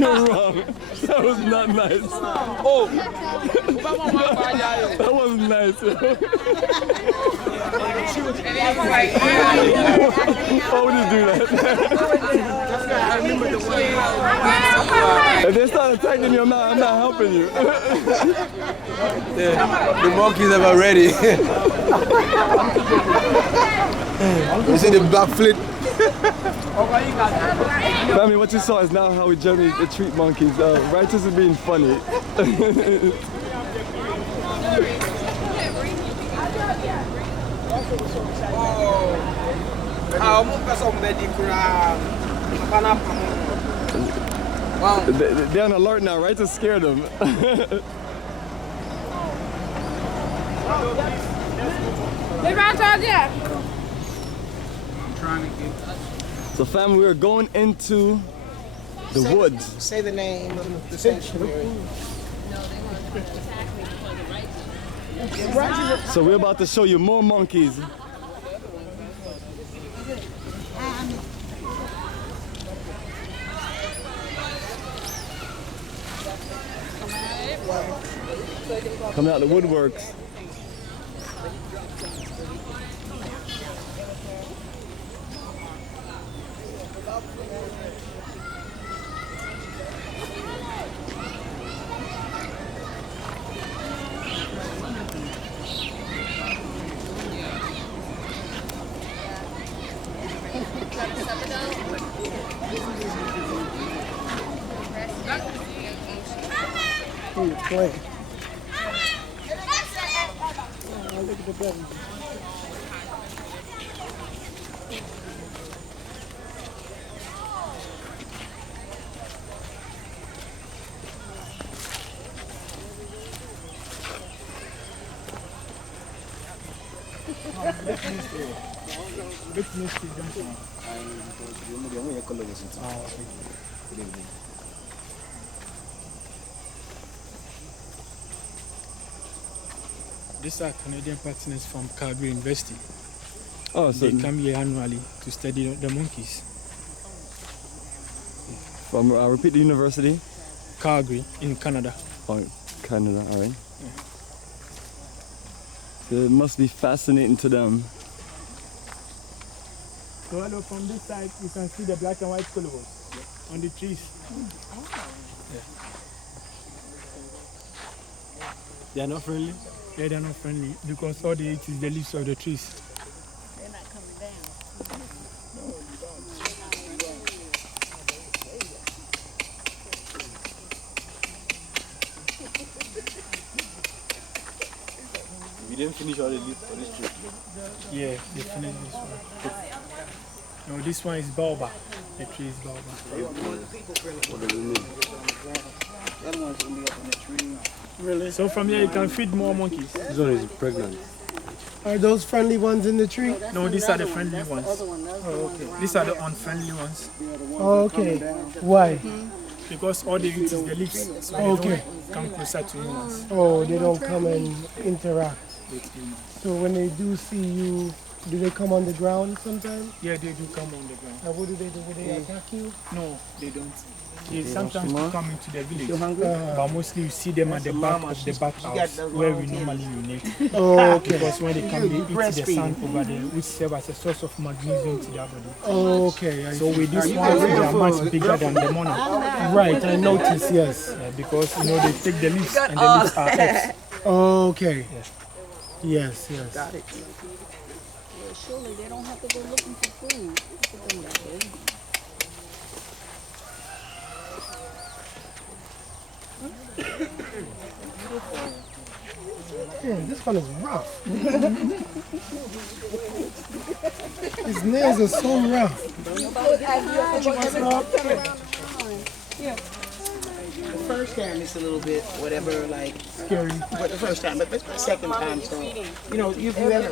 You're wrong. That was not nice. Oh, that wasn't nice. Why would you do that? If they start attacking you, I'm not helping you. The monkeys are ready. You see the back flip? Family, what you saw is now how we generally treat monkeys. Righteous is being funny. They're on alert now, right? To scare them. So family, we're going into the woods. Say the name of the sanctuary. So we're about to show you more monkeys. Coming out the woodworks. Look at the belly. These are Canadian partners from Calgary University. Oh, so they come here annually to study the monkeys. From repeat the university. Calgary in Canada. Oh, Canada, all right. Yeah. So it must be fascinating to them. So hello, from this side you can see the black and white colobus on the trees. Yeah. They are not friendly? Yeah, they're not friendly because all they eat is the leaves of the trees. They're not coming down. We didn't finish all the leaves for this tree. Yeah, they finished this one. No, this one is Boabeng. The tree is Boabeng. What does it mean? The other one's gonna be up in the tree. Really? So from here you can feed more monkeys. This one is pregnant. Are those friendly ones in the tree? No, these are the friendly ones. Oh, okay. These are the unfriendly ones. Oh, okay. Why? Because all they eat is the leaves. So they Okay. don't come closer to humans. Oh, they don't come and interact. With humans. So when they do see you, do they come on the ground sometimes? Yeah, they do come on the ground. And what do they do? Will they attack you? No, they don't. They sometimes come into the village, hungry? but mostly you see them at the back of the bathhouse where we normally urinate. Oh, okay. Because when they come, they eat the sand over there, which serves as a source of magnesium to their body. Oh, okay. So with this one, they are much bigger than the monarch. Right, I noticed, yes. Yeah, because you know they take the leaves and the leaves are eggs. Okay. Yes. Yes, yes. Got it. Well, surely they don't have to go looking for food. Look at them right there. Damn, this one is rough. His nails are so rough. The first time it's a little bit whatever, like Scary. but the first time, but the second time, so you know, if you ever